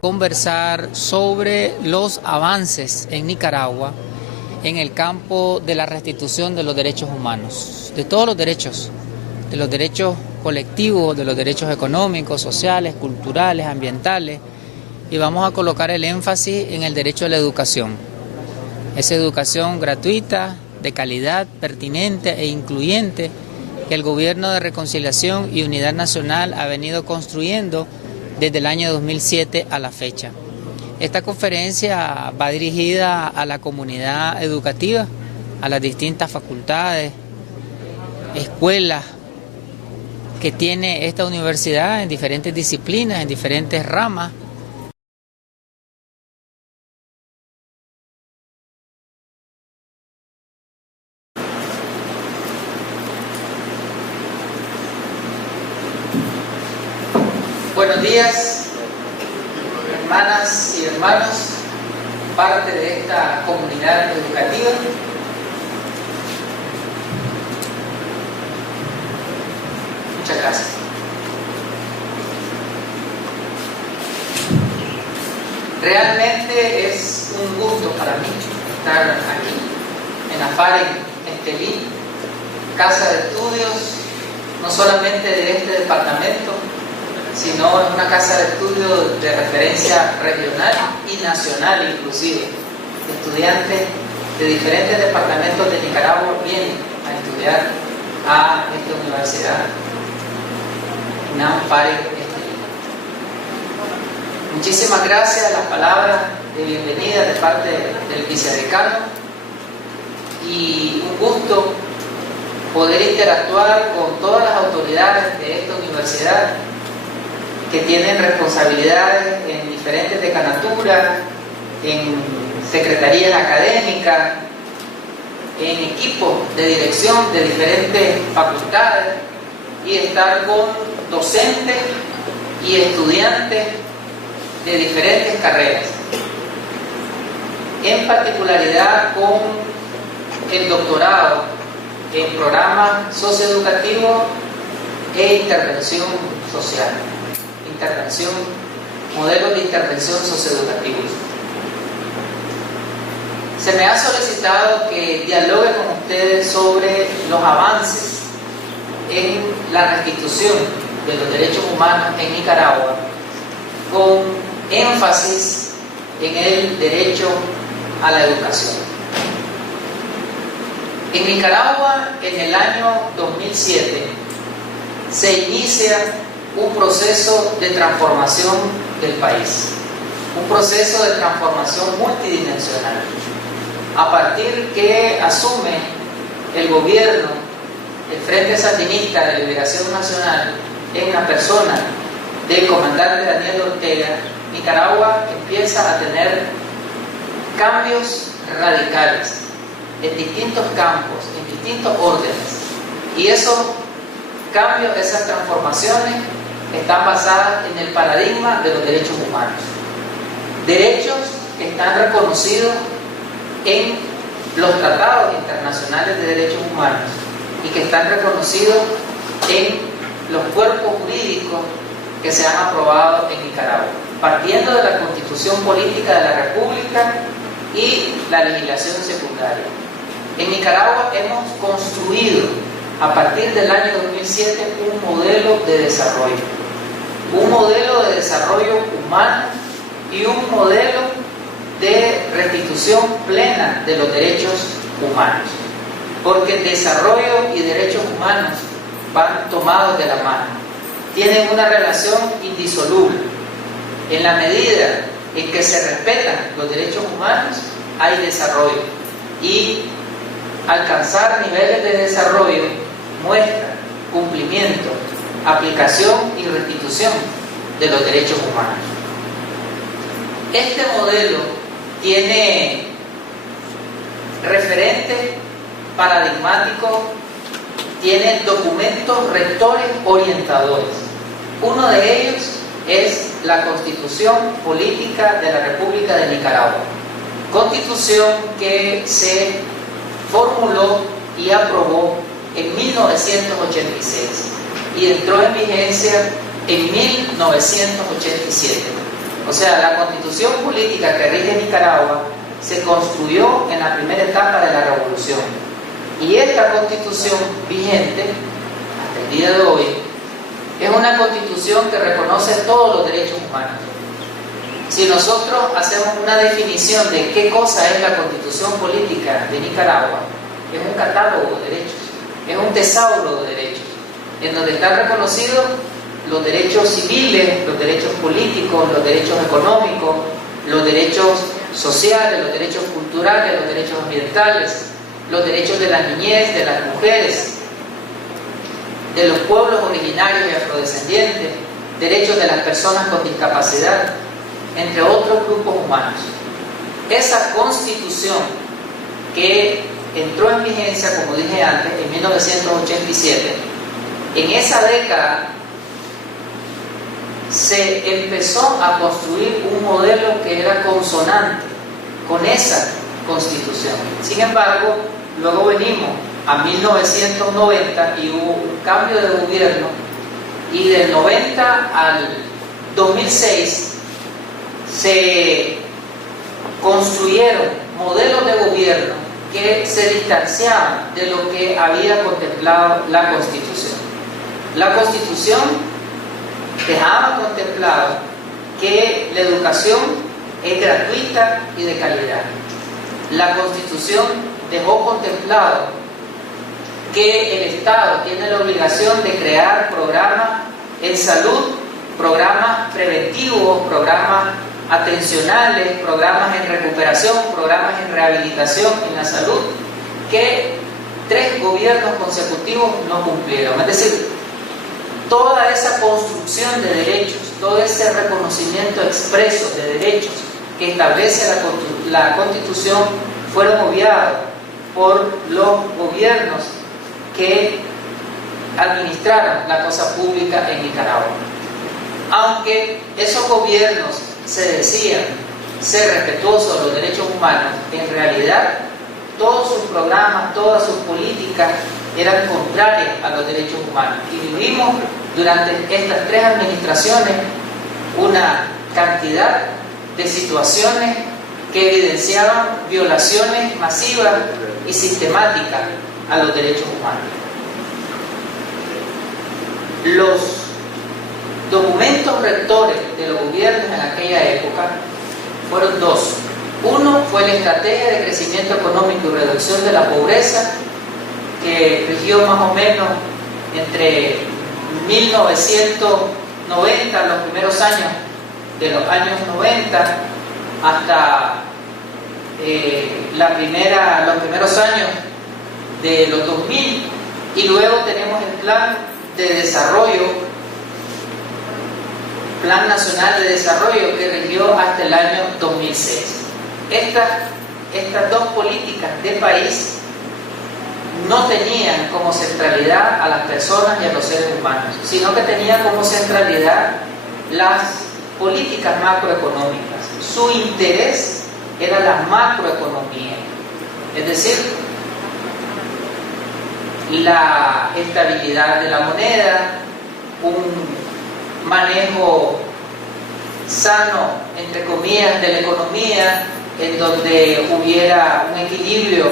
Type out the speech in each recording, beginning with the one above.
Conversar sobre los avances en Nicaragua en el campo de la restitución de los derechos humanos, de todos los derechos, de los derechos colectivos, de los derechos económicos, sociales, culturales, ambientales, y vamos a colocar el énfasis en el derecho a la educación. Esa educación gratuita, de calidad, pertinente e incluyente que el Gobierno de Reconciliación y Unidad Nacional ha venido construyendo desde el año 2007 a la fecha. Esta conferencia va dirigida a la comunidad educativa, a las distintas facultades, escuelas que tiene esta universidad en diferentes disciplinas, en diferentes ramas. Buenos días, hermanas y hermanos, parte de esta comunidad educativa. Muchas gracias. Realmente es un gusto para mí estar aquí, en la FARC Estelí, casa de estudios, no solamente de este departamento, sino es una casa de estudios de referencia regional y nacional inclusive. Estudiantes de diferentes departamentos de Nicaragua vienen a estudiar a esta universidad, UNAM FARC Estelí. Muchísimas gracias a las palabras de bienvenida de parte del vicedecano y un gusto poder interactuar con todas las autoridades de esta universidad que tienen responsabilidades en diferentes decanaturas, en secretarías académicas, en equipos de dirección de diferentes facultades, y estar con docentes y estudiantes de diferentes carreras, en particularidad con el doctorado en programas socioeducativos e intervención social. Modelos de intervención socioeducativos. Se me ha solicitado que dialogue con ustedes sobre los avances en la restitución de los derechos humanos en Nicaragua, con énfasis en el derecho a la educación. En Nicaragua, en el año 2007, se inicia un proceso de transformación del país, un proceso de transformación multidimensional, a partir que asume el gobierno, el Frente Sandinista de Liberación Nacional, en la persona del comandante Daniel Ortega. Nicaragua empieza a tener cambios radicales en distintos campos, en distintos órdenes, y esos cambios, esas transformaciones están basadas en el paradigma de los derechos humanos. Derechos que están reconocidos en los tratados internacionales de derechos humanos y que están reconocidos en los cuerpos jurídicos que se han aprobado en Nicaragua, partiendo de la Constitución Política de la República y la legislación secundaria. En Nicaragua hemos construido, a partir del año 2007, un modelo de desarrollo humano y un modelo de restitución plena de los derechos humanos, porque el desarrollo y derechos humanos van tomados de la mano, tienen una relación indisoluble. En la medida en que se respetan los derechos humanos, hay desarrollo, y alcanzar niveles de desarrollo muestra cumplimiento, aplicación y restitución de los derechos humanos. Este modelo tiene referentes paradigmáticos, tiene documentos rectores orientadores. Uno de ellos es la Constitución Política de la República de Nicaragua, constitución que se formuló y aprobó en 1986 y entró en vigencia en 1987. O sea, la constitución política que rige Nicaragua se construyó en la primera etapa de la revolución. Y esta constitución vigente, hasta el día de hoy, es una constitución que reconoce todos los derechos humanos. Si nosotros hacemos una definición de qué cosa es la constitución política de Nicaragua, es un catálogo de derechos, es un tesauro de derechos, en donde están reconocidos los derechos civiles, los derechos políticos, los derechos económicos, los derechos sociales, los derechos culturales, los derechos ambientales, los derechos de la niñez, de las mujeres, de los pueblos originarios y afrodescendientes, derechos de las personas con discapacidad, entre otros grupos humanos. Esa constitución que entró en vigencia, como dije antes, en 1987, en esa década se empezó a construir un modelo que era consonante con esa constitución. Sin embargo, luego venimos a 1990 y hubo un cambio de gobierno, y del 90 al 2006 se construyeron modelos de gobierno que se distanciaban de lo que había contemplado la Constitución. La Constitución dejaba contemplado que la educación es gratuita y de calidad. La Constitución dejó contemplado que el Estado tiene la obligación de crear programas en salud, programas preventivos, programas atencionales, programas en recuperación, programas en rehabilitación en la salud, que 3 gobiernos consecutivos no cumplieron. Es decir, toda esa construcción de derechos, todo ese reconocimiento expreso de derechos que establece la Constitución fueron obviados por los gobiernos que administraron la cosa pública en Nicaragua. Aunque esos gobiernos se decían ser respetuosos de los derechos humanos, en realidad todos sus programas, todas sus políticas eran contrarias a los derechos humanos. Y vivimos durante estas 3 administraciones una cantidad de situaciones que evidenciaban violaciones masivas y sistemáticas a los derechos humanos. Los documentos rectores de los gobiernos en aquella época fueron 2. Uno fue la Estrategia de Crecimiento Económico y Reducción de la Pobreza, que rigió más o menos entre 1990, los primeros años de los años 90, hasta los primeros años de los 2000, y luego tenemos el Plan de Desarrollo, Plan Nacional de Desarrollo, que rigió hasta el año 2006. Estas 2 políticas de país no tenían como centralidad a las personas y a los seres humanos, sino que tenían como centralidad las políticas macroeconómicas. Su interés era la macroeconomía, es decir, la estabilidad de la moneda, un manejo sano, entre comillas, de la economía, en donde hubiera un equilibrio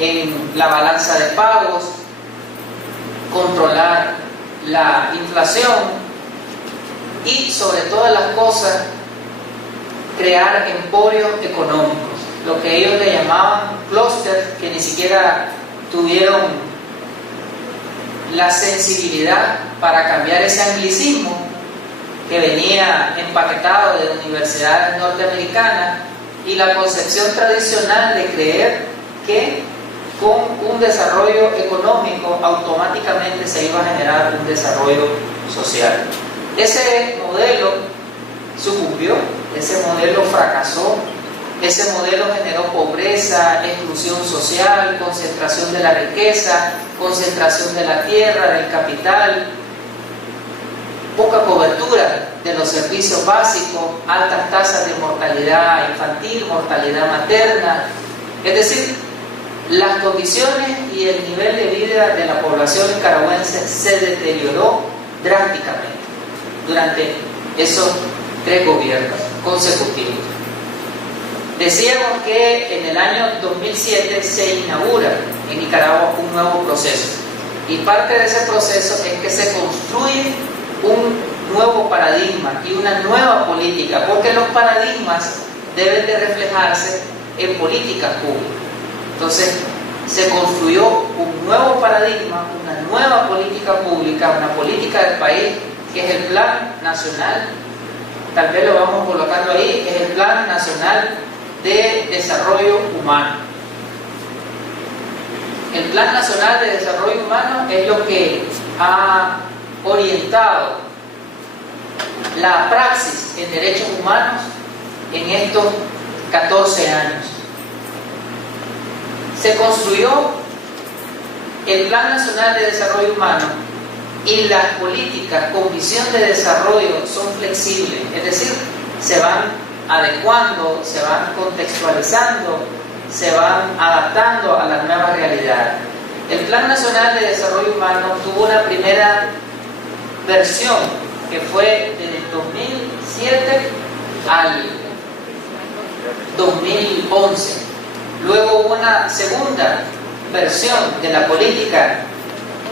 en la balanza de pagos, controlar la inflación y, sobre todas las cosas, crear emporios económicos, lo que ellos le llamaban clústeres, que ni siquiera tuvieron la sensibilidad para cambiar ese anglicismo que venía empaquetado de universidades norteamericanas, y la concepción tradicional de creer que con un desarrollo económico automáticamente se iba a generar un desarrollo social. Ese modelo sucumbió, ese modelo fracasó, ese modelo generó pobreza, exclusión social, concentración de la riqueza, concentración de la tierra, del capital, poca cobertura de los servicios básicos, altas tasas de mortalidad infantil, mortalidad materna. Es decir, las condiciones y el nivel de vida de la población nicaragüense se deterioró drásticamente durante esos 3 gobiernos. consecutivos. Decíamos que en el año 2007 se inaugura en Nicaragua un nuevo proceso, y parte de ese proceso es que se construye un nuevo paradigma y una nueva política, porque los paradigmas deben de reflejarse en políticas públicas. Entonces se construyó un nuevo paradigma, una nueva política pública, una política del país, que es el Plan Nacional, tal vez lo vamos colocando ahí, es el Plan Nacional de Desarrollo Humano. El Plan Nacional de Desarrollo Humano es lo que ha orientado la praxis en derechos humanos en estos 14 años. Se construyó el Plan Nacional de Desarrollo Humano y las políticas con visión de desarrollo son flexibles, es decir, se van adecuando, se van contextualizando, se van adaptando a las nuevas realidades. El Plan Nacional de Desarrollo Humano tuvo una primera versión que fue desde el 2007 al 2011. Luego hubo una segunda versión de la política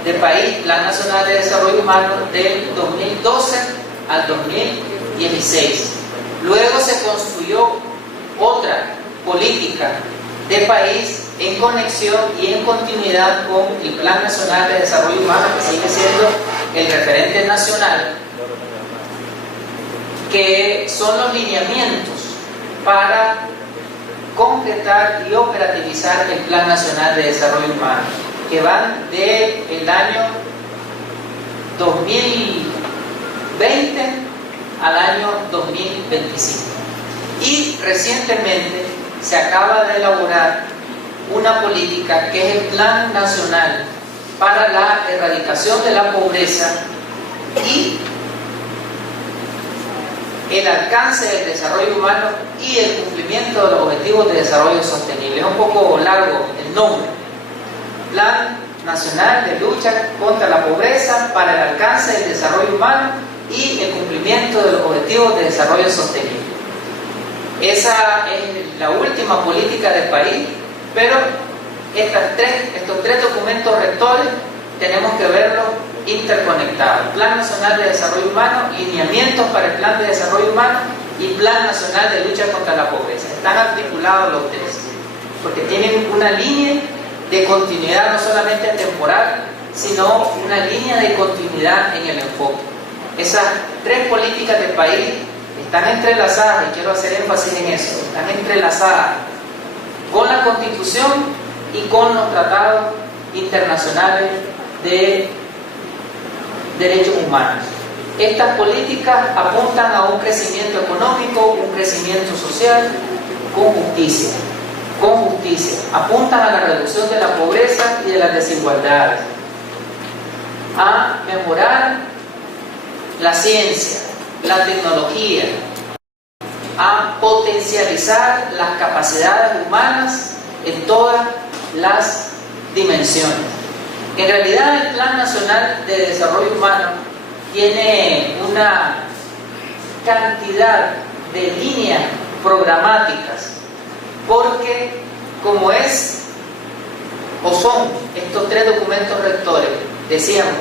de país, Plan Nacional de Desarrollo Humano, del 2012 al 2016. Luego se construyó otra política de país en conexión y en continuidad con el Plan Nacional de Desarrollo Humano, que sigue siendo el referente nacional, que son los lineamientos para concretar y operativizar el Plan Nacional de Desarrollo Humano, que van del año 2020 al año 2025. Y recientemente se acaba de elaborar una política que es el Plan Nacional para la Erradicación de la Pobreza y el alcance del desarrollo humano y el cumplimiento de los objetivos de desarrollo sostenible. Es un poco largo el nombre. Plan Nacional de Lucha contra la Pobreza para el alcance del desarrollo humano y el cumplimiento de los objetivos de desarrollo sostenible. Esa es la última política del país, pero estos tres documentos rectores tenemos que verlos interconectados. Plan Nacional de Desarrollo Humano, lineamientos para el Plan de Desarrollo Humano y Plan Nacional de Lucha contra la Pobreza. Están articulados los tres, porque tienen una línea de continuidad no solamente temporal, sino una línea de continuidad en el enfoque. Esas tres políticas del país están entrelazadas, y quiero hacer énfasis en eso, están entrelazadas con la Constitución y con los tratados internacionales de derechos humanos. Estas políticas apuntan a un crecimiento económico, un crecimiento social con justicia. Apuntan a la reducción de la pobreza y de las desigualdades, a mejorar la ciencia, la tecnología, a potencializar las capacidades humanas en todas las dimensiones. En realidad, el Plan Nacional de Desarrollo Humano tiene una cantidad de líneas programáticas, porque como es o son estos tres documentos rectores, decíamos,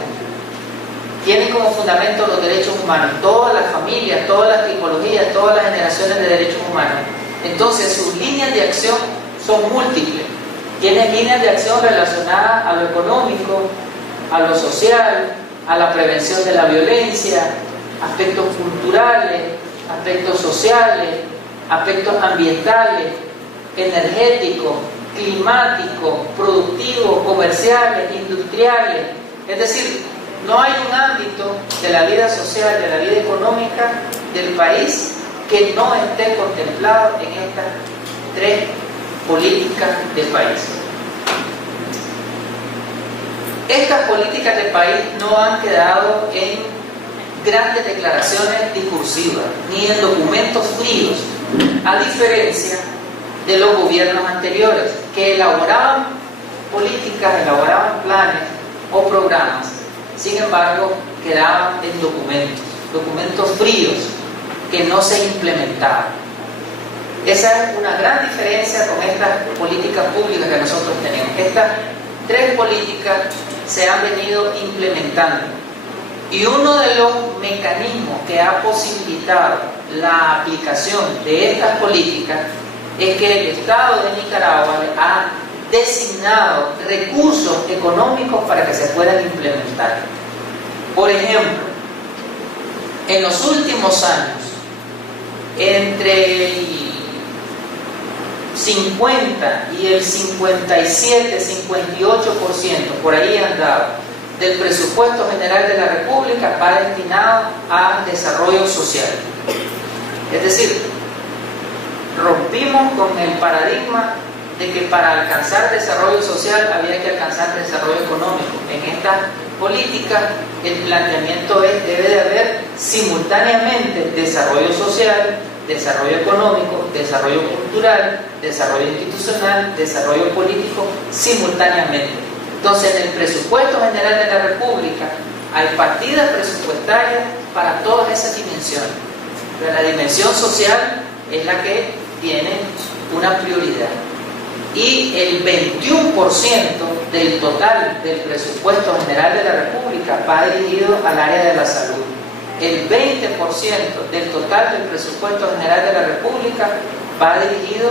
tienen como fundamento los derechos humanos, todas las familias, todas las tipologías, todas las generaciones de derechos humanos. Entonces sus líneas de acción son múltiples. Tienen líneas de acción relacionadas a lo económico, a lo social, a la prevención de la violencia, aspectos culturales, aspectos sociales, aspectos ambientales, energéticos, climáticos, productivos, comerciales, industriales. Es decir, no hay un ámbito de la vida social, de la vida económica del país que no esté contemplado en estas tres políticas del país. Estas políticas del país no han quedado en grandes declaraciones discursivas ni en documentos fríos, a diferencia de los gobiernos anteriores que elaboraban políticas, elaboraban planes o programas. Sin embargo, quedaban en documentos fríos, que no se implementaba. Esa es una gran diferencia con estas políticas públicas que nosotros tenemos. Estas tres políticas se han venido implementando. Y uno de los mecanismos que ha posibilitado la aplicación de estas políticas es que el Estado de Nicaragua ha designado recursos económicos para que se puedan implementar. Por ejemplo, en los últimos años, entre el 50 y el 57, 58%, por ahí andaba, del presupuesto general de la República va destinado al desarrollo social. Es decir, rompimos con el paradigma de que para alcanzar desarrollo social había que alcanzar desarrollo económico. En esta política el planteamiento es: debe de haber simultáneamente desarrollo social, desarrollo económico, desarrollo cultural, desarrollo institucional, desarrollo político, simultáneamente. Entonces, en el presupuesto general de la República hay partidas presupuestarias para todas esas dimensiones. Pero la dimensión social es la que tiene una prioridad. Y el 21% del total del presupuesto general de la República va dirigido al área de la salud. El 20% del total del presupuesto general de la República va dirigido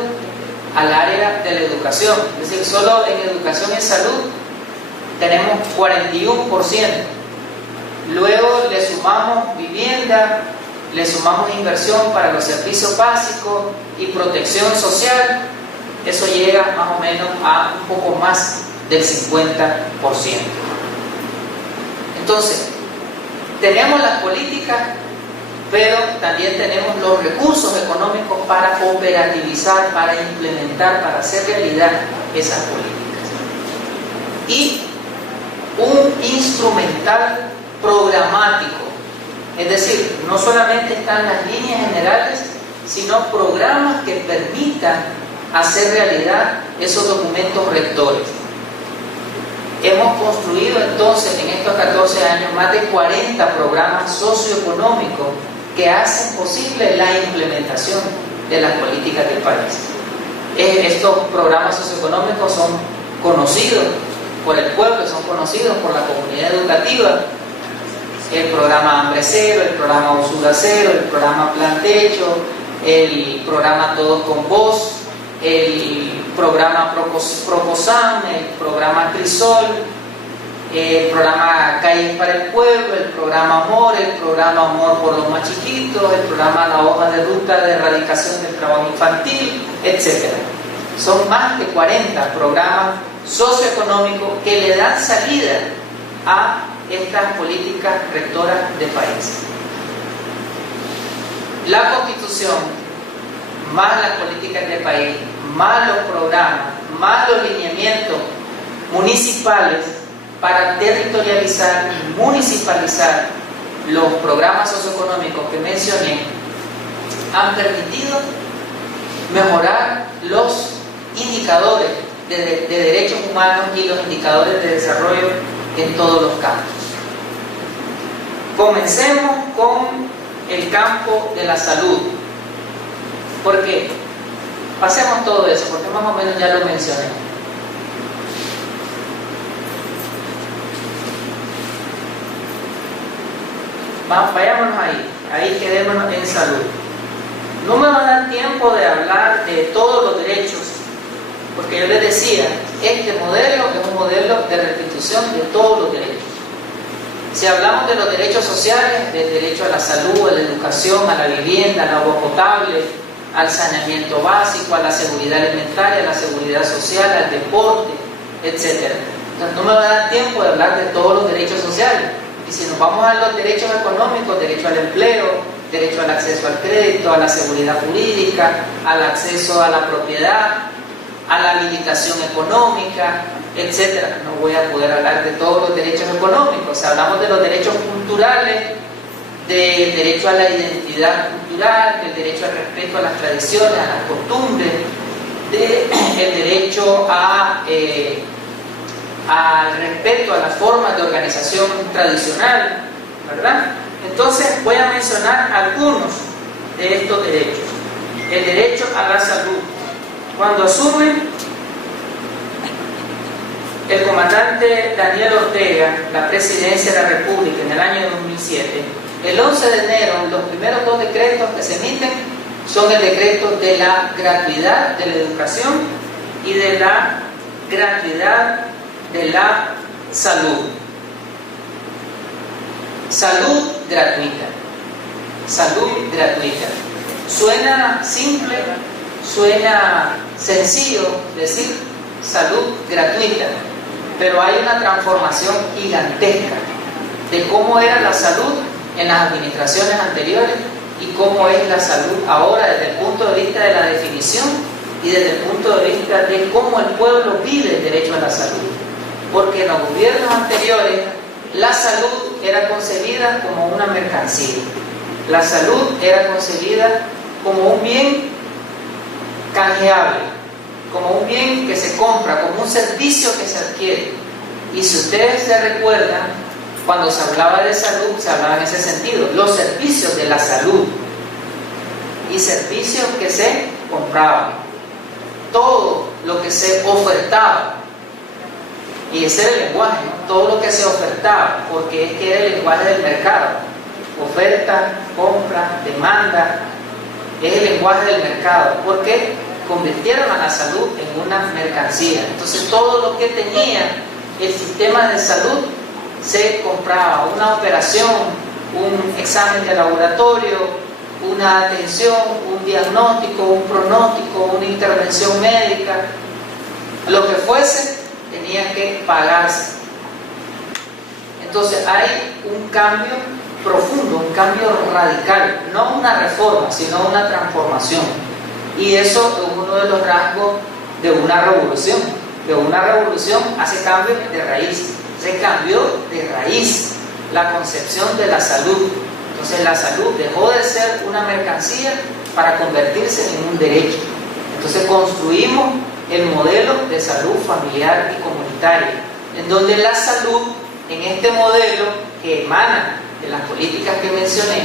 al área de la educación. Es decir, solo en educación y salud tenemos 41%. Luego le sumamos vivienda, le sumamos inversión para los servicios básicos y protección social. Eso llega más o menos a un poco más del 50%. Entonces, tenemos las políticas, pero también tenemos los recursos económicos para operativizar, para implementar, para hacer realidad esas políticas. Y un instrumental programático, es decir, no solamente están las líneas generales, sino programas que permitan hacer realidad esos documentos rectores. Hemos construido entonces en estos 14 años más de 40 programas socioeconómicos que hacen posible la implementación de las políticas del país. Estos programas socioeconómicos son conocidos por el pueblo, son conocidos por la comunidad educativa: el programa Hambre Cero, el programa Usura Cero, el programa Plan Techo, el programa Todos con Voz, el programa Proposam, el programa Crisol, el programa Calles para el Pueblo, el programa Amor, el programa Amor por los más chiquitos, el programa La Hoja de Ruta de Erradicación del Trabajo Infantil, etc. Son más de 40 programas socioeconómicos que le dan salida a estas políticas rectoras del país. La Constitución, más las políticas del país, más los programas, más los lineamientos municipales para territorializar y municipalizar los programas socioeconómicos que mencioné, han permitido mejorar los indicadores de derechos humanos y los indicadores de desarrollo en todos los campos. Comencemos con el campo de la salud. ¿Por qué? Pasemos todo eso, porque más o menos ya lo mencioné. Vayámonos ahí quedémonos en salud. No me va a dar tiempo de hablar de todos los derechos, porque yo les decía, este modelo es un modelo de restitución de todos los derechos. Si hablamos de los derechos sociales, del derecho a la salud, a la educación, a la vivienda, al agua potable, al saneamiento básico, a la seguridad alimentaria, a la seguridad social, al deporte, etc. Entonces, no me va a dar tiempo de hablar de todos los derechos sociales. Y si nos vamos a los derechos económicos, derecho al empleo, derecho al acceso al crédito, a la seguridad jurídica, al acceso a la propiedad, a la habilitación económica, etc. No voy a poder hablar de todos los derechos económicos. Si hablamos de los derechos culturales, del derecho a la identidad cultural, del derecho al respeto a las tradiciones, a las costumbres, del derecho al respeto a las formas de organización tradicional, ¿verdad? Entonces voy a mencionar algunos de estos derechos. El derecho a la salud. Cuando asume el comandante Daniel Ortega la presidencia de la República en el año 2007, el 11 de enero, los primeros dos decretos que se emiten son el decreto de la gratuidad de la educación y de la gratuidad de la salud. Salud gratuita. Salud gratuita. Suena simple, suena sencillo decir salud gratuita, pero hay una transformación gigantesca de cómo era la salud en las administraciones anteriores y cómo es la salud ahora desde el punto de vista de la definición y desde el punto de vista de cómo el pueblo vive el derecho a la salud. Porque en los gobiernos anteriores la salud era concebida como una mercancía. La salud era concebida como un bien canjeable, como un bien que se compra, como un servicio que se adquiere. Y si ustedes se recuerdan, cuando se hablaba de salud, se hablaba en ese sentido, los servicios de la salud y servicios que se compraban, todo lo que se ofertaba. Y ese era el lenguaje, ¿no? Todo lo que se ofertaba, porque es que era el lenguaje del mercado. Oferta, compra, demanda, es el lenguaje del mercado, porque convirtieron a la salud en una mercancía. Entonces todo lo que tenía el sistema de salud se compraba, una operación, un examen de laboratorio, una atención, un diagnóstico, un pronóstico, una intervención médica, lo que fuese, tenía que pagarse. Entonces hay un cambio profundo, un cambio radical, no una reforma, sino una transformación. Y eso es uno de los rasgos de una revolución. Que una revolución hace cambios de raíz. Se cambió de raíz la concepción de la salud. Entonces la salud dejó de ser una mercancía para convertirse en un derecho. Entonces construimos el modelo de salud familiar y comunitaria, en donde la salud, en este modelo que emana de las políticas que mencioné,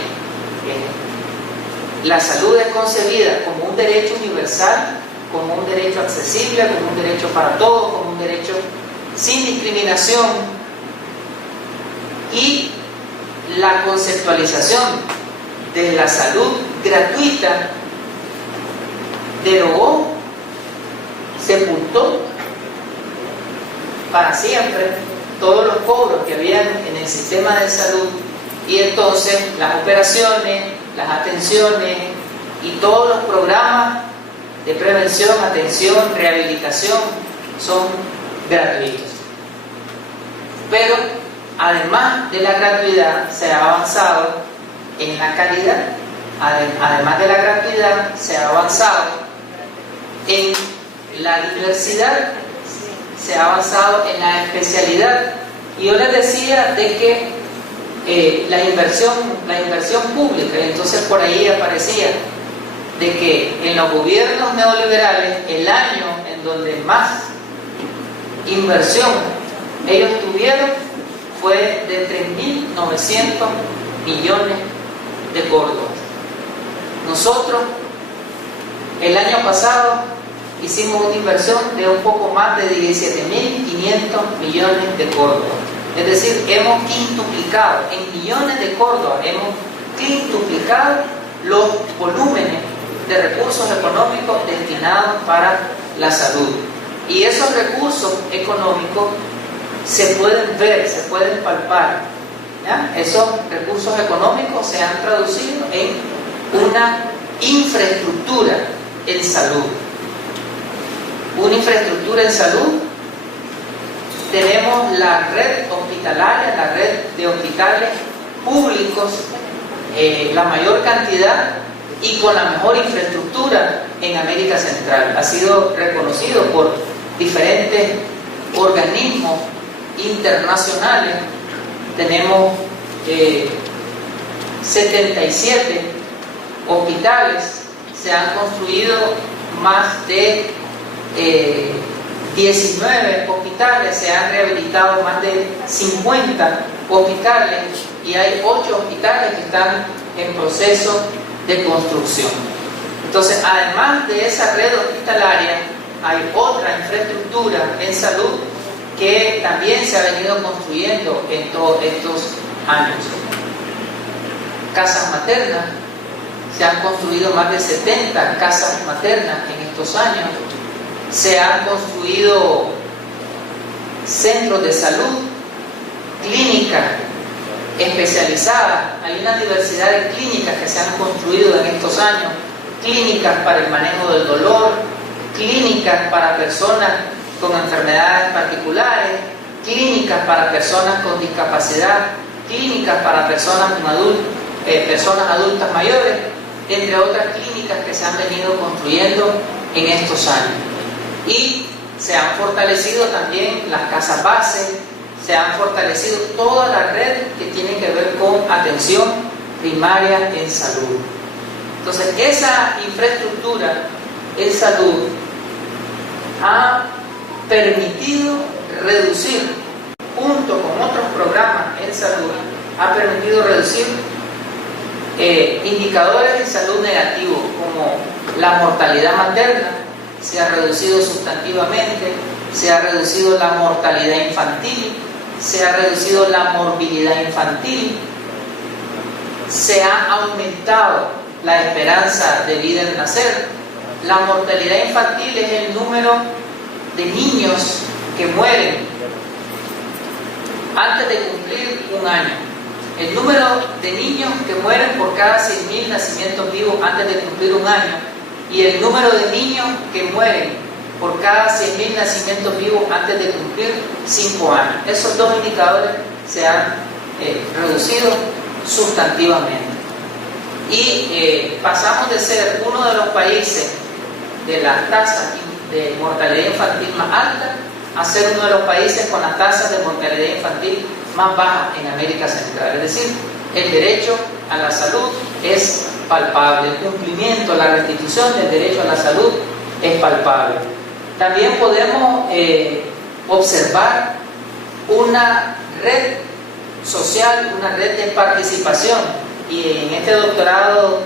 la salud es concebida como un derecho universal, como un derecho accesible, como un derecho para todos, como un derecho sin discriminación, y la conceptualización de la salud gratuita derogó, sepultó para siempre todos los cobros que habían en el sistema de salud, y entonces las operaciones, las atenciones y todos los programas de prevención, atención, rehabilitación son gratuitos. Pero además de la gratuidad se ha avanzado en la calidad, además de la gratuidad se ha avanzado en la diversidad, se ha avanzado en la especialidad. Y yo les decía de que la inversión pública, y entonces por ahí aparecía de que en los gobiernos neoliberales el año en donde más inversión ellos tuvieron fue de 3.900 millones de córdobas. Nosotros el año pasado hicimos una inversión de un poco más de 17.500 millones de córdobas. Es decir, hemos quintuplicado, en millones de córdobas, hemos quintuplicado los volúmenes de recursos económicos destinados para la salud. Y esos recursos económicos se pueden ver, se pueden palpar, ¿ya? Esos recursos económicos se han traducido en una infraestructura en salud. Una infraestructura en salud. Tenemos la red hospitalaria, la red de hospitales públicos, la mayor cantidad y con la mejor infraestructura en América Central. Ha sido reconocido por diferentes organismos internacionales. Tenemos 77 hospitales, se han construido más de 19 hospitales, se han rehabilitado más de 50 hospitales y hay 8 hospitales que están en proceso de construcción. Entonces, además de esa red hospitalaria, hay otra infraestructura en salud que también se ha venido construyendo en todos estos años. Casas maternas, se han construido más de 70 casas maternas en estos años, se han construido centros de salud, clínicas especializadas, hay una diversidad de clínicas que se han construido en estos años, clínicas para el manejo del dolor, clínicas para personas con enfermedades particulares, clínicas para personas con discapacidad, clínicas para personas adultas mayores, entre otras clínicas que se han venido construyendo en estos años. Y se han fortalecido también las casas base, se han fortalecido toda la red que tiene que ver con atención primaria en salud. Entonces, esa infraestructura en salud ha permitido reducir, junto con otros programas en salud, ha permitido reducir indicadores de salud negativos como la mortalidad materna, se ha reducido sustantivamente, se ha reducido la mortalidad infantil, se ha reducido la morbilidad infantil, se ha aumentado la esperanza de vida al nacer. La mortalidad infantil es el número de niños que mueren antes de cumplir un año. El número de niños que mueren por cada 100.000 nacimientos vivos antes de cumplir un año y el número de niños que mueren por cada 100.000 nacimientos vivos antes de cumplir 5 años. Esos dos indicadores se han reducido sustantivamente. Y pasamos de ser uno de los países de las tasas de mortalidad infantil más altas a ser uno de los países con las tasas de mortalidad infantil más bajas en América Central. Es decir, el derecho a la salud es palpable, el cumplimiento, la restitución del derecho a la salud es palpable. También podemos observar una red social, una red de participación, y en este doctorado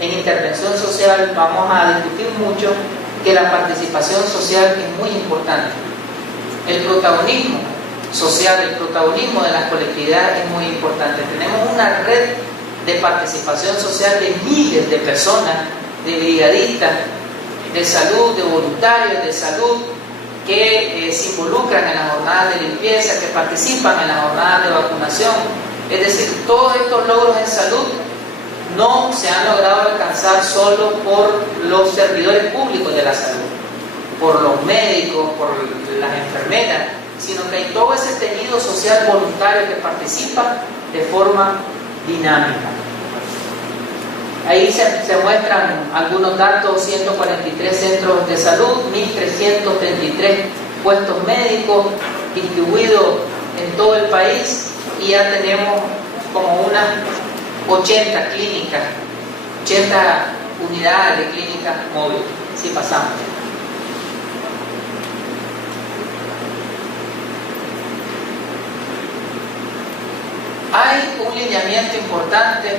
en intervención social vamos a discutir mucho que la participación social es muy importante. El protagonismo social, el protagonismo de las colectividades es muy importante. Tenemos una red de participación social de miles de personas, de brigadistas de salud, de voluntarios de salud, que se involucran en las jornadas de limpieza, que participan en las jornadas de vacunación. Es decir, todos estos logros en salud no se han logrado alcanzar solo por los servidores públicos de la salud, por los médicos, por las enfermeras, sino que hay todo ese tejido social voluntario que participa de forma dinámica. Ahí se muestran algunos datos: 143 centros de salud, 1.333 puestos médicos distribuidos en todo el país, y ya tenemos como unas 80 clínicas, 80 unidades de clínicas móviles. Sí, pasamos. Hay un lineamiento importante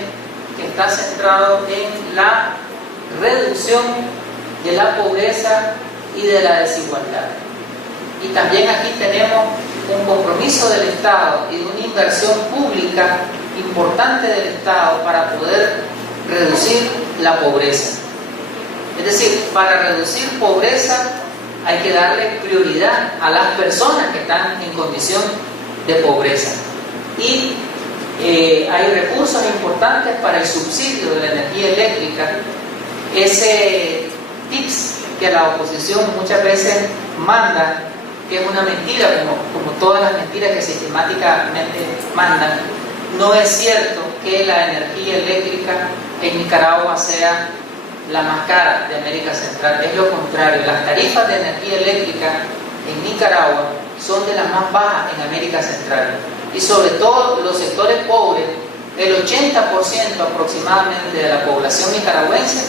que está centrado en la reducción de la pobreza y de la desigualdad. Y también aquí tenemos un compromiso del Estado y de una inversión pública importante del Estado para poder reducir la pobreza. Es decir, para reducir pobreza hay que darle prioridad a las personas que están en condición de pobreza. Y hay recursos importantes para el subsidio de la energía eléctrica. Ese tips que la oposición muchas veces manda, que es una mentira, como todas las mentiras que sistemáticamente mandan, no es cierto que la energía eléctrica en Nicaragua sea la más cara de América Central. Es lo contrario, las tarifas de energía eléctrica en Nicaragua son de las más bajas en América Central. Y sobre todo los sectores pobres, el 80% aproximadamente de la población nicaragüense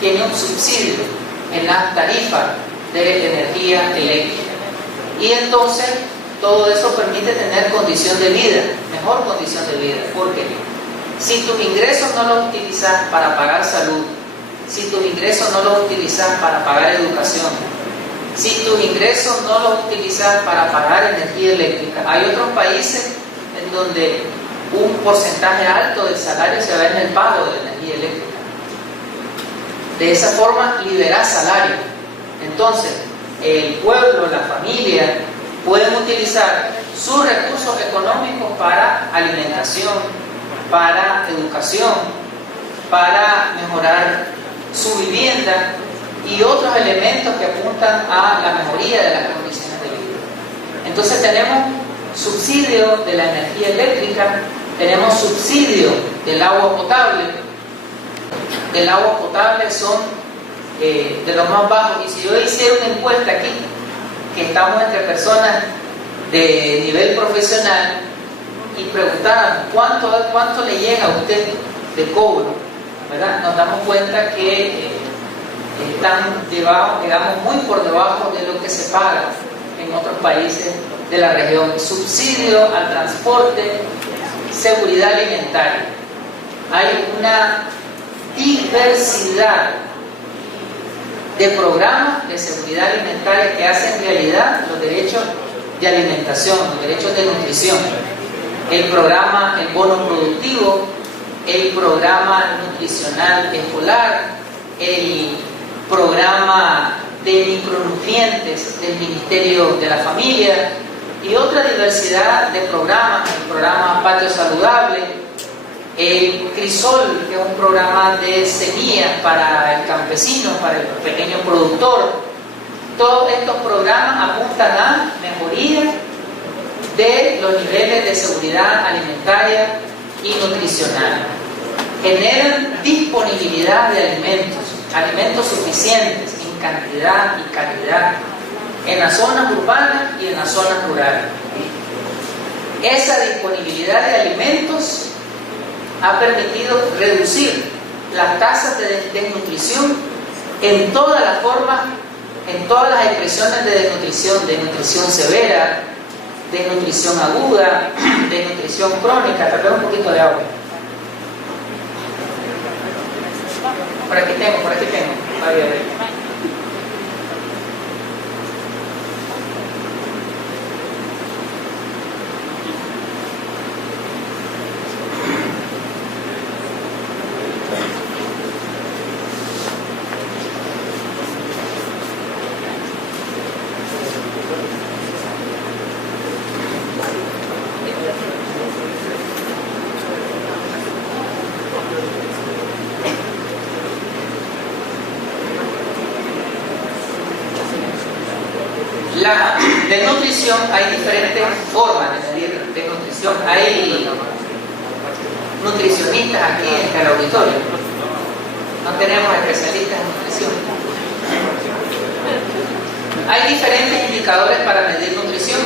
tiene un subsidio en las tarifas de energía eléctrica. Y entonces todo eso permite tener condición de vida, mejor condición de vida. ¿Por qué? Si tus ingresos no los utilizas para pagar salud, si tus ingresos no los utilizas para pagar educación, si tus ingresos no los utilizas para pagar energía eléctrica, hay otros países en donde un porcentaje alto del salario se va en el pago de la energía eléctrica. De esa forma liberas salario. Entonces, el pueblo, la familia, pueden utilizar sus recursos económicos para alimentación, para educación, para mejorar su vivienda y otros elementos que apuntan a la mejoría de las condiciones de vida. Entonces tenemos subsidio de la energía eléctrica, tenemos subsidio del agua potable. El agua potable son de los más bajos, y si yo hiciera una encuesta aquí, que estamos entre personas de nivel profesional, y preguntaran cuánto le llega a usted de cobro, ¿verdad? Nos damos cuenta que están debajo, digamos, muy por debajo de lo que se paga en otros países de la región. Subsidio al transporte, seguridad alimentaria. Hay una diversidad de programas de seguridad alimentaria que hacen realidad los derechos de alimentación, los derechos de nutrición. El programa El Bono Productivo, el programa nutricional escolar, el programa de micronutrientes del Ministerio de la Familia y otra diversidad de programas, el programa Patio Saludable, el Crisol, que es un programa de semillas para el campesino, para el pequeño productor. Todos estos programas apuntan a mejoría de los niveles de seguridad alimentaria y nutricional. Generan disponibilidad de alimentos suficientes en cantidad y calidad en las zonas urbanas y en las zonas rurales. Esa disponibilidad de alimentos ha permitido reducir las tasas de desnutrición en todas las formas, en todas las expresiones de desnutrición severa, desnutrición aguda, desnutrición crónica. Trae un poquito de agua. Por aquí tengo. Ahí, ahí. La desnutrición, hay diferentes formas de medir desnutrición. Hay nutricionistas aquí en el auditorio. No tenemos especialistas en nutrición. Hay diferentes indicadores para medir nutrición.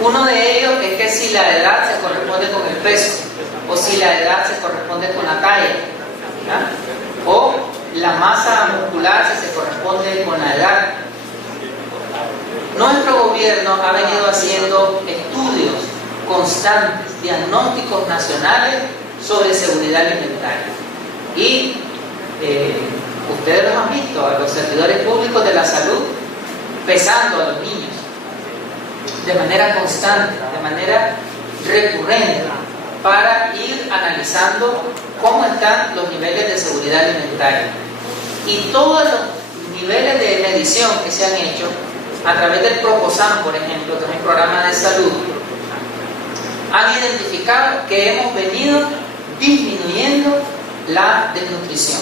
Uno de ellos es que si la edad se corresponde con el peso, o si la edad se corresponde con la talla, ¿ya? O la masa muscular si se corresponde con la edad. Nuestro gobierno ha venido haciendo estudios constantes, diagnósticos nacionales sobre seguridad alimentaria. Y ustedes los han visto, a los servidores públicos de la salud pesando a los niños de manera constante, de manera recurrente, para ir analizando cómo están los niveles de seguridad alimentaria. Y todos los niveles de medición que se han hecho a través del Proposan, por ejemplo, que es un programa de salud, han identificado que hemos venido disminuyendo la desnutrición.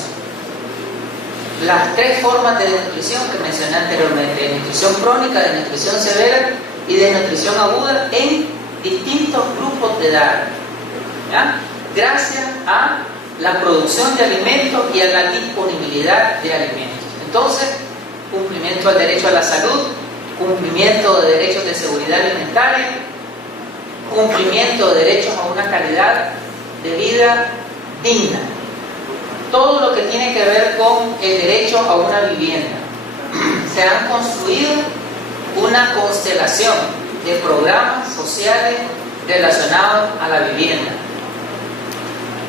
Las tres formas de desnutrición que mencioné anteriormente: desnutrición crónica, desnutrición severa y desnutrición aguda en distintos grupos de edad, ¿ya? Gracias a la producción de alimentos y a la disponibilidad de alimentos. Entonces, cumplimiento del derecho a la salud, cumplimiento de derechos de seguridad alimentaria, cumplimiento de derechos a una calidad de vida digna. Todo lo que tiene que ver con el derecho a una vivienda. Se han construido una constelación de programas sociales relacionados a la vivienda.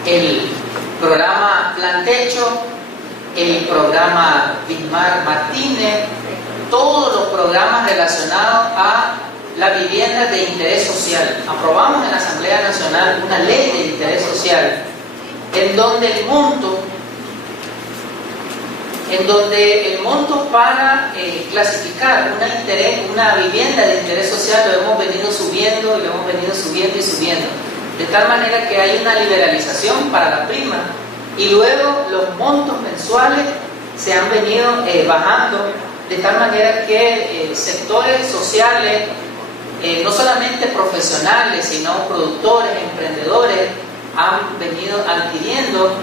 el programa Plan Techo, el programa Bismarck Martínez, todos los programas relacionados a la vivienda de interés social. Aprobamos en la Asamblea Nacional una ley de interés social en donde el monto para clasificar una vivienda de interés social lo hemos venido subiendo y lo hemos venido subiendo, de tal manera que hay una liberalización para la prima y luego los montos mensuales se han venido bajando, de tal manera que sectores sociales, no solamente profesionales, sino productores, emprendedores, han venido adquiriendo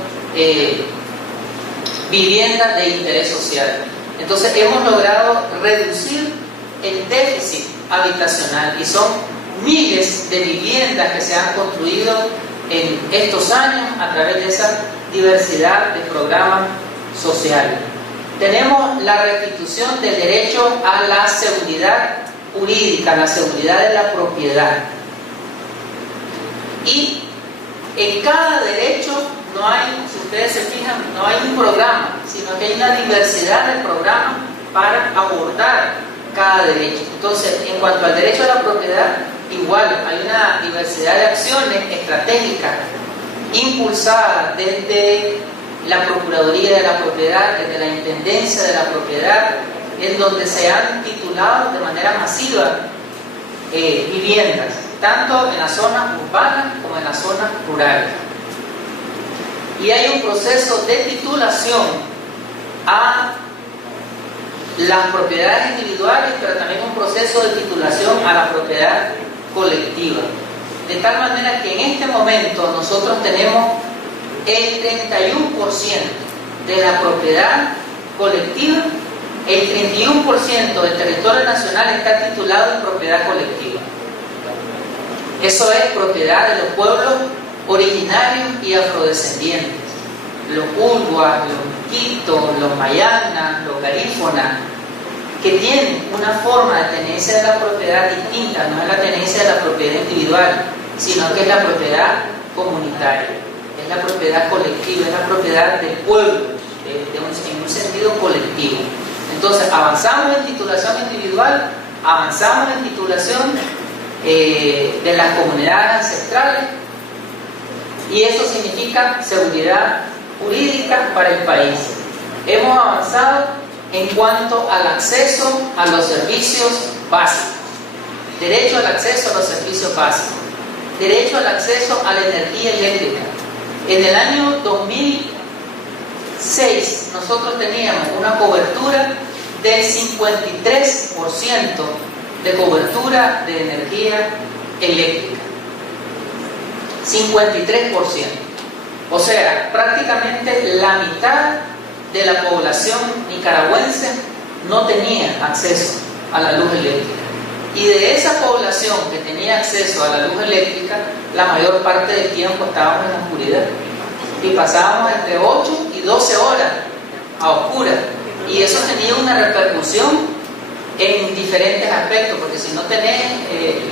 viviendas de interés social. Entonces hemos logrado reducir el déficit habitacional y son miles de viviendas que se han construido en estos años a través de esa diversidad de programas sociales. Tenemos la restitución del derecho a la seguridad jurídica, la seguridad de la propiedad. Y en cada derecho no hay, si ustedes se fijan, no hay un programa, sino que hay una diversidad de programas para abordar cada derecho. Entonces, en cuanto al derecho a la propiedad, igual hay una diversidad de acciones estratégicas impulsadas desde la Procuraduría de la Propiedad, desde la Intendencia de la Propiedad, en donde se han titulado de manera masiva viviendas, tanto en las zonas urbanas como en las zonas rurales. Y hay un proceso de titulación a las propiedades individuales, pero también un proceso de titulación a la propiedad colectiva. De tal manera que en este momento nosotros tenemos el 31% de la propiedad colectiva, el 31% del territorio nacional está titulado en propiedad colectiva. Eso es propiedad de los pueblos originarios y afrodescendientes, los Ulguas, los Miquitos, los Mayanas, los Garífonas, que tienen una forma de tenencia de la propiedad distinta, no es la tenencia de la propiedad individual, sino que es la propiedad comunitaria, es la propiedad colectiva, es la propiedad del pueblo, en un sentido colectivo. Entonces avanzamos en titulación individual, avanzamos en titulación de las comunidades ancestrales, y eso significa seguridad jurídica para el país. Hemos avanzado en cuanto al acceso a los servicios básicos, derecho al acceso a los servicios básicos, derecho al acceso a la energía eléctrica. En el año 2006 nosotros teníamos una cobertura del 53% de cobertura de energía eléctrica. 53%. O sea, prácticamente la mitad de la población nicaragüense no tenía acceso a la luz eléctrica. Y de esa población que tenía acceso a la luz eléctrica, la mayor parte del tiempo estábamos en la oscuridad. Y pasábamos entre 8 y 12 horas a oscuras. Y eso tenía una repercusión en diferentes aspectos, porque si no tenés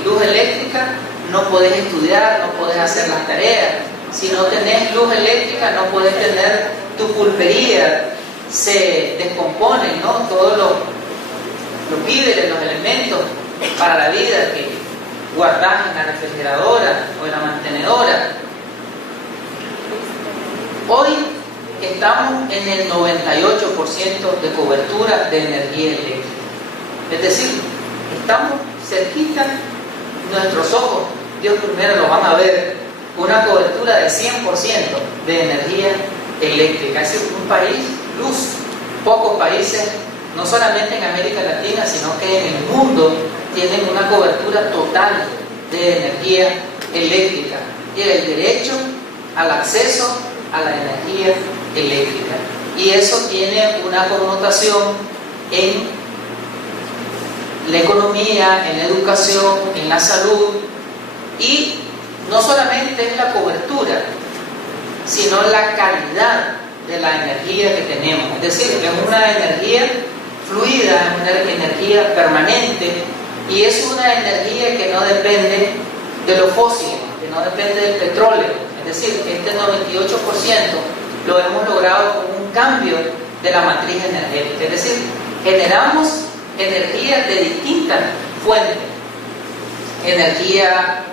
luz eléctrica, no podés estudiar, no podés hacer las tareas. Si no tenés luz eléctrica, no podés tener tu pulpería, se descomponen, ¿no? Todos los víveres, los elementos para la vida que guardás en la refrigeradora o en la mantenedora. Hoy estamos en el 98% de cobertura de energía eléctrica. Es decir, estamos cerquita, nuestros ojos, Dios primero lo van a ver, una cobertura de 100% de energía eléctrica. Es decir, un país luz. Pocos países, no solamente en América Latina, sino que en el mundo, tienen una cobertura total de energía eléctrica y el derecho al acceso a la energía eléctrica. Y eso tiene una connotación en la economía, en la educación, en la salud, y no solamente es la cobertura, sino la calidad de la energía que tenemos. Es decir, que es una energía fluida, es una energía permanente, y es una energía que no depende de lo fósil, que no depende del petróleo. Es decir, este 98% lo hemos logrado con un cambio de la matriz energética, es decir, generamos energía de distintas fuentes, energía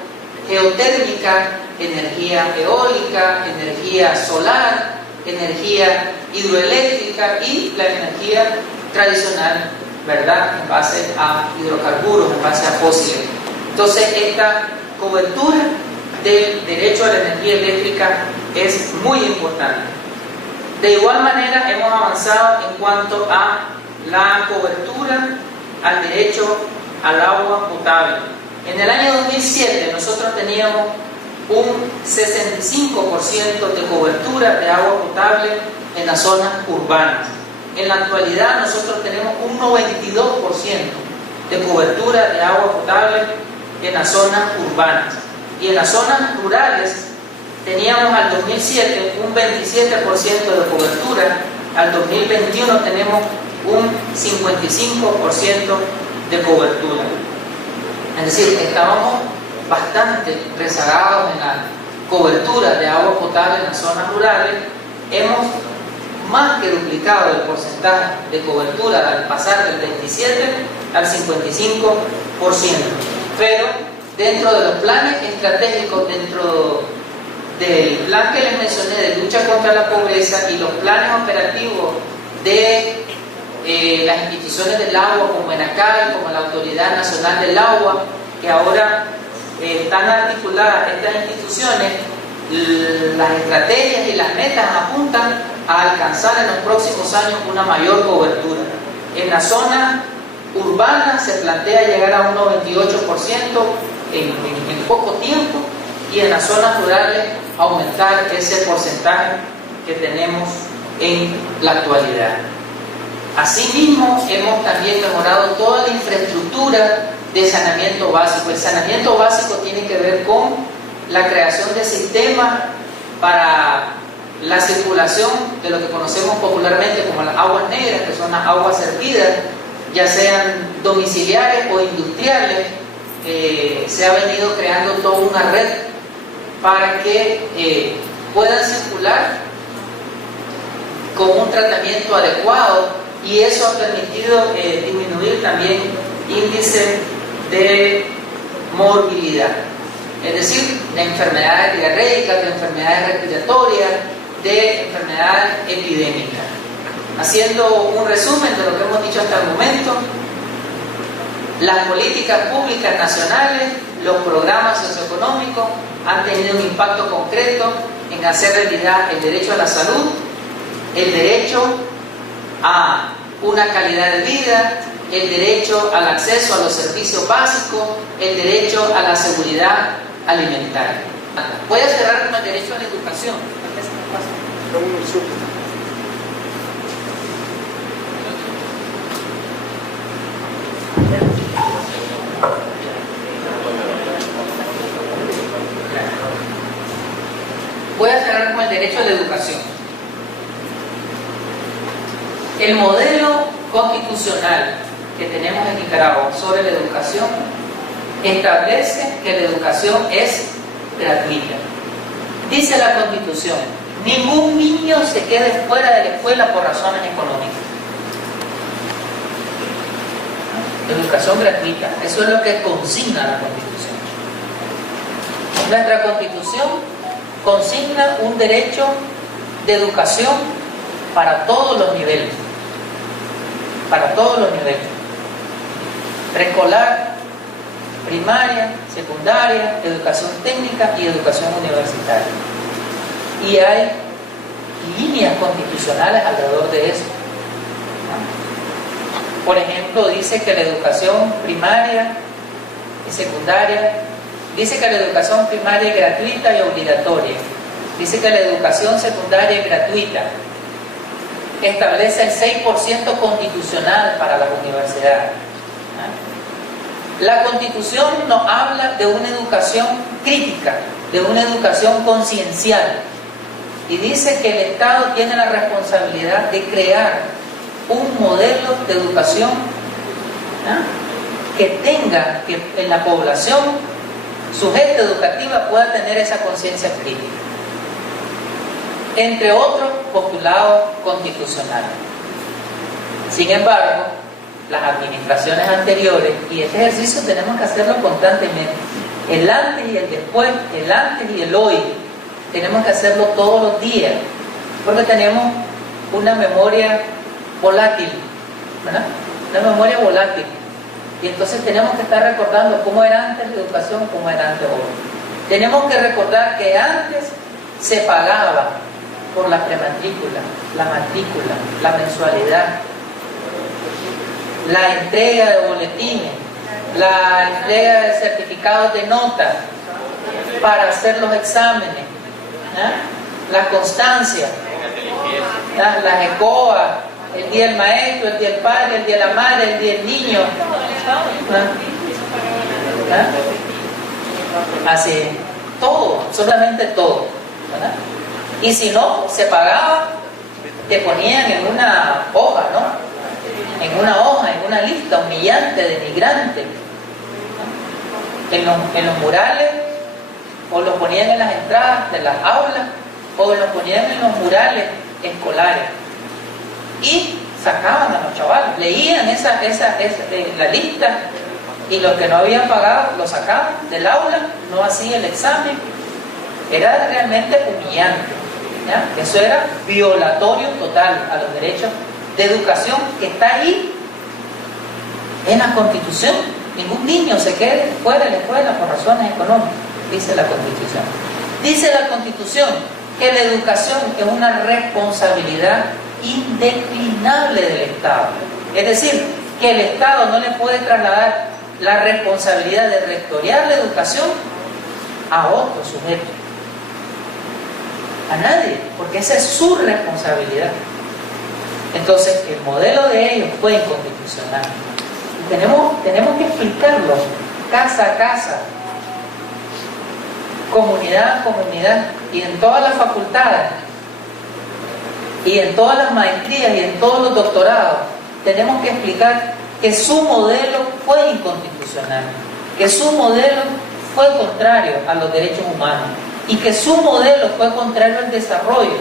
geotérmica, energía eólica, energía solar, energía hidroeléctrica y la energía tradicional, ¿verdad?, en base a hidrocarburos, en base a fósiles. Entonces, esta cobertura del derecho a la energía eléctrica es muy importante. De igual manera, hemos avanzado en cuanto a la cobertura al derecho al agua potable. En el año 2007 nosotros teníamos un 65% de cobertura de agua potable en las zonas urbanas. En la actualidad nosotros tenemos un 92% de cobertura de agua potable en las zonas urbanas. Y en las zonas rurales teníamos al 2007 un 27% de cobertura, al 2021 tenemos un 55% de cobertura. Es decir, estábamos bastante rezagados en la cobertura de agua potable en las zonas rurales. Hemos más que duplicado el porcentaje de cobertura al pasar del 27 al 55%. Pero dentro de los planes estratégicos, dentro del plan que les mencioné de lucha contra la pobreza y los planes operativos de las instituciones del agua como ENACAI, como la Autoridad Nacional del Agua, que ahora están articuladas estas instituciones, las estrategias y las metas apuntan a alcanzar en los próximos años una mayor cobertura. En la zona urbana se plantea llegar a un 98% en poco tiempo, y en las zonas rurales aumentar ese porcentaje que tenemos en la actualidad. Asimismo, hemos también mejorado toda la infraestructura de saneamiento básico. El saneamiento básico tiene que ver con la creación de sistemas para la circulación de lo que conocemos popularmente como las aguas negras, que son las aguas servidas, ya sean domiciliares o industriales. Se ha venido creando toda una red para que puedan circular con un tratamiento adecuado, y eso ha permitido disminuir también índices de morbilidad, es decir, de enfermedades diarreicas, de enfermedades respiratorias, de enfermedades epidémicas. Haciendo un resumen de lo que hemos dicho hasta el momento, las políticas públicas nacionales, los programas socioeconómicos han tenido un impacto concreto en hacer realidad el derecho a la salud, el derecho a una calidad de vida, el derecho al acceso a los servicios básicos, el derecho a la seguridad alimentaria. Voy a cerrar con el derecho a la educación. Voy a cerrar con el derecho a la educación. El modelo constitucional que tenemos en Nicaragua sobre la educación establece que la educación es gratuita. Dice la Constitución: ningún niño se quede fuera de la escuela por razones económicas. Educación gratuita, eso es lo que consigna la Constitución. Nuestra Constitución consigna un derecho de educación para todos los niveles. Para todos los niveles. Preescolar, primaria, secundaria, educación técnica y educación universitaria. Y hay líneas constitucionales alrededor de eso. Por ejemplo, dice que la educación primaria y secundaria, dice que la educación primaria es gratuita y obligatoria. Dice que la educación secundaria es gratuita. Establece el 6% constitucional para las universidades. La Constitución nos habla de una educación crítica, de una educación conciencial, y dice que el Estado tiene la responsabilidad de crear un modelo de educación que tenga, que en la población, su gente educativa pueda tener esa conciencia crítica. entre otros postulados constitucionales. Sin embargo, las administraciones anteriores, y este ejercicio tenemos que hacerlo constantemente, el antes y el después, el antes y el hoy, tenemos que hacerlo todos los días, porque tenemos una memoria volátil, ¿verdad? Una memoria volátil. Y entonces tenemos que estar recordando cómo era antes la educación, cómo era antes hoy. Tenemos que recordar que antes se pagaba por la prematrícula, la matrícula, la mensualidad, la entrega de boletines, la entrega de certificados de nota para hacer los exámenes, ¿eh? La constancia, las ECOA, el día del maestro, el día del padre, el día de la madre, el día del niño. Así, todo, absolutamente todo, ¿verdad? Y si no, se pagaba, te ponían en una hoja, ¿no? En una hoja, en una lista humillante, denigrante, ¿no? En los murales, o los ponían en las entradas de las aulas, o los ponían en los murales escolares. Y sacaban a los chavales, leían la lista, y los que no habían pagado lo sacaban del aula, no hacían el examen. Era realmente humillante, ¿ya? Eso era violatorio total a los derechos de educación que está ahí en la Constitución. Ningún niño se quede fuera de la escuela por razones económicas, dice la Constitución. Dice la Constitución que la educación es una responsabilidad indeclinable del Estado. Es decir, que el Estado no le puede trasladar la responsabilidad de rectorear la educación a otro sujeto, a nadie, porque esa es su responsabilidad. Entonces, el modelo de ellos fue inconstitucional. Y tenemos que explicarlo casa a casa, comunidad a comunidad, y en todas las facultades, y en todas las maestrías, y en todos los doctorados. Tenemos que explicar que su modelo fue inconstitucional, que su modelo fue contrario a los derechos humanos, y que su modelo fue contrario al desarrollo,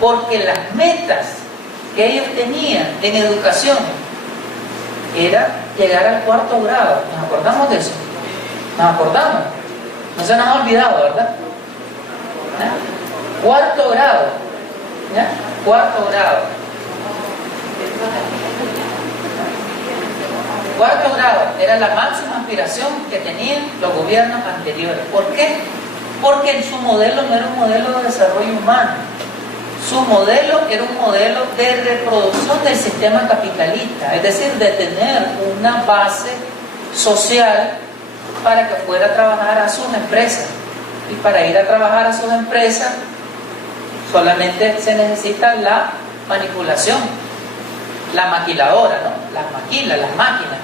porque las metas que ellos tenían en educación era llegar al 4º grado. ¿Nos acordamos de eso? ¿Nos acordamos? No se nos ha olvidado, ¿verdad? ¿Eh? 4º grado, ¿ya? 4º grado. 4º grado era la máxima aspiración que tenían los gobiernos anteriores. ¿Por qué? Porque en su modelo no era un modelo de desarrollo humano. Su modelo era un modelo de reproducción del sistema capitalista, es decir, de tener una base social para que fuera a trabajar a sus empresas. Y para ir a trabajar a sus empresas solamente se necesita la manipulación, la maquiladora, ¿no? Las maquilas, las máquinas.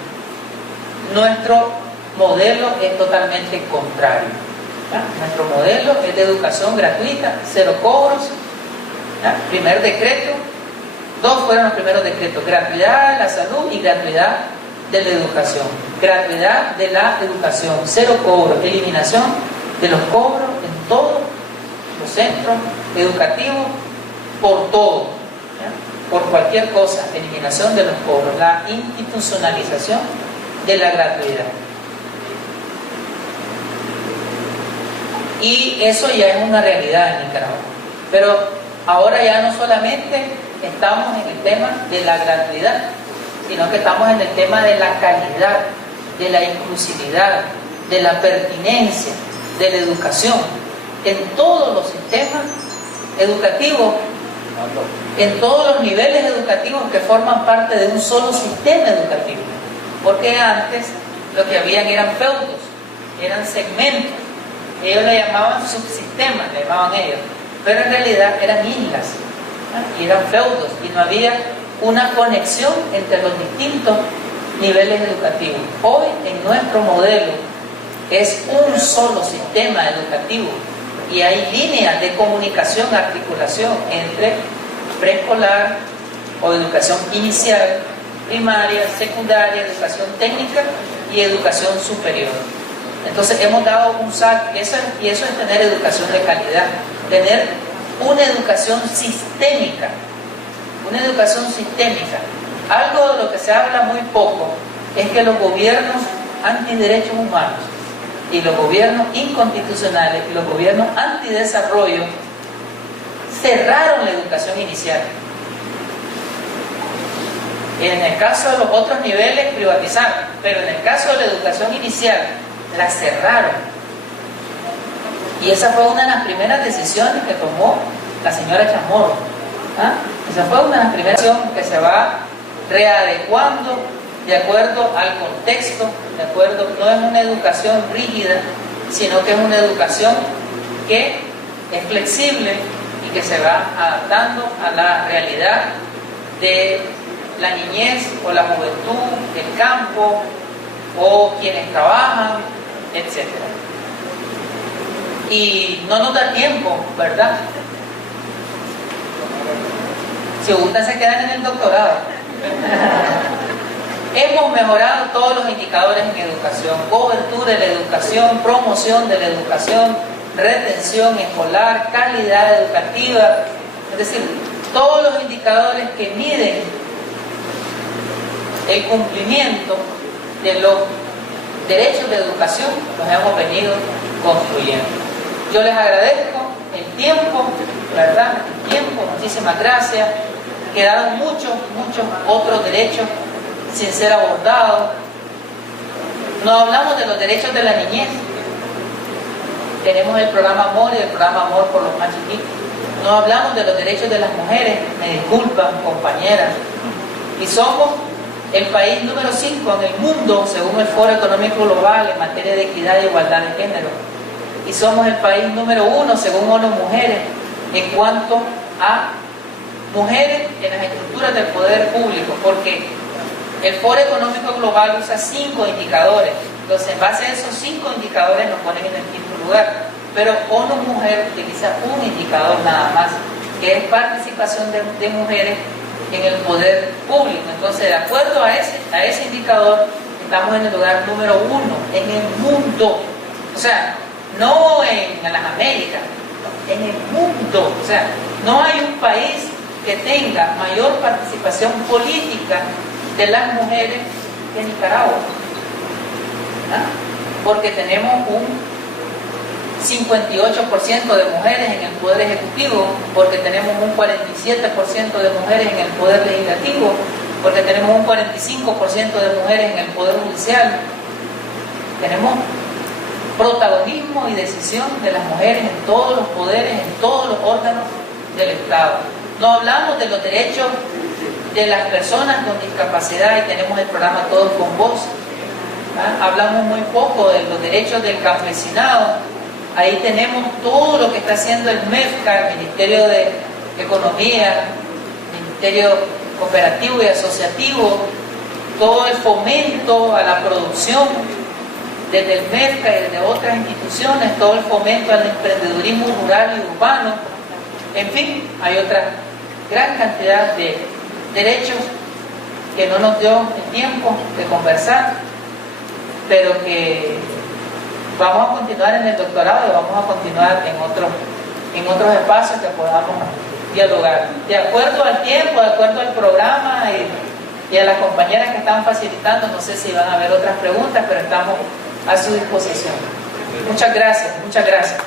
Nuestro modelo es totalmente contrario, ¿ya? Nuestro modelo es de educación gratuita, 0 cobros, ¿ya? Primer decreto, 2 fueron los primeros decretos: gratuidad de la salud y gratuidad de la educación. Gratuidad de la educación, 0 cobros, eliminación de los cobros en todos los centros educativos, por todo, ¿ya? Por cualquier cosa, eliminación de los cobros, la institucionalización de la gratuidad. Y eso ya es una realidad en Nicaragua. Pero ahora ya no solamente estamos en el tema de la gratuidad, sino que estamos en el tema de la calidad, de la inclusividad, de la pertinencia, de la educación, en todos los sistemas educativos, en todos los niveles educativos que forman parte de un solo sistema educativo. Porque antes lo que habían eran feudos, eran segmentos, ellos le llamaban subsistemas, le llamaban ellos, pero en realidad eran islas, ¿no? Y eran feudos, y no había una conexión entre los distintos niveles educativos. Hoy en nuestro modelo es un solo sistema educativo y hay líneas de comunicación, articulación entre preescolar o educación inicial, primaria, secundaria, educación técnica y educación superior. Entonces hemos dado un salto, y eso es tener educación de calidad, tener una educación sistémica, una educación sistémica. Algo de lo que se habla muy poco es que los gobiernos antiderechos humanos y los gobiernos inconstitucionales y los gobiernos antidesarrollo cerraron la educación inicial. En el caso de los otros niveles privatizaron, pero en el caso de la educación inicial la cerraron. Y esa fue una de las primeras decisiones que tomó la señora Chamorro. Esa fue una de las primeras decisiones que se va readecuando de acuerdo al contexto, de acuerdo, no es una educación rígida, sino que es una educación que es flexible y que se va adaptando a la realidad de la niñez o la juventud, del campo, o quienes trabajan, etc. Y no nos da tiempo, ¿verdad? Si gustan se quedan en el doctorado. Hemos mejorado todos los indicadores en educación: cobertura de la educación, promoción de la educación, retención escolar, calidad educativa, es decir, todos los indicadores que miden el cumplimiento de los derechos de educación los hemos venido construyendo. Yo les agradezco el tiempo, ¿verdad? El tiempo, muchísimas gracias. Quedaron muchos otros derechos sin ser abordados. No hablamos de los derechos de la niñez. Tenemos el programa Amor y el programa Amor por los más chiquitos. No hablamos de los derechos de las mujeres, me disculpan, compañeras. Y somos el país número 5 en el mundo, según el Foro Económico Global, en materia de equidad e igualdad de género. Y somos el país número 1, según ONU Mujeres, en cuanto a mujeres en las estructuras del poder público, porque el Foro Económico Global usa 5 indicadores. Entonces, en base a esos 5 indicadores nos ponen en el quinto lugar. Pero ONU Mujer utiliza un indicador nada más, que es participación de mujeres en el poder público. Entonces, de acuerdo a ese indicador, estamos en el lugar número 1 en el mundo. O sea, no en las Américas, en el mundo. O sea, no hay un país que tenga mayor participación política de las mujeres que Nicaragua. Porque tenemos un 58% de mujeres en el poder ejecutivo, porque tenemos un 47% de mujeres en el poder legislativo, porque tenemos un 45% de mujeres en el poder judicial. Tenemos protagonismo y decisión de las mujeres en todos los poderes, en todos los órganos del Estado. No hablamos de los derechos de las personas con discapacidad y tenemos el programa Todos con Voz. Hablamos muy poco de los derechos del campesinado. Ahí tenemos todo lo que está haciendo el MEFCA, el Ministerio de Economía, el Ministerio Cooperativo y Asociativo, todo el fomento a la producción desde el MEFCA y desde otras instituciones, todo el fomento al emprendedurismo rural y urbano. En fin, hay otra gran cantidad de derechos que no nos dio el tiempo de conversar, pero que vamos a continuar en el doctorado y vamos a continuar en otros espacios que podamos dialogar. De acuerdo al tiempo, de acuerdo al programa y a las compañeras que están facilitando, no sé si van a haber otras preguntas, pero estamos a su disposición. Muchas gracias, muchas gracias.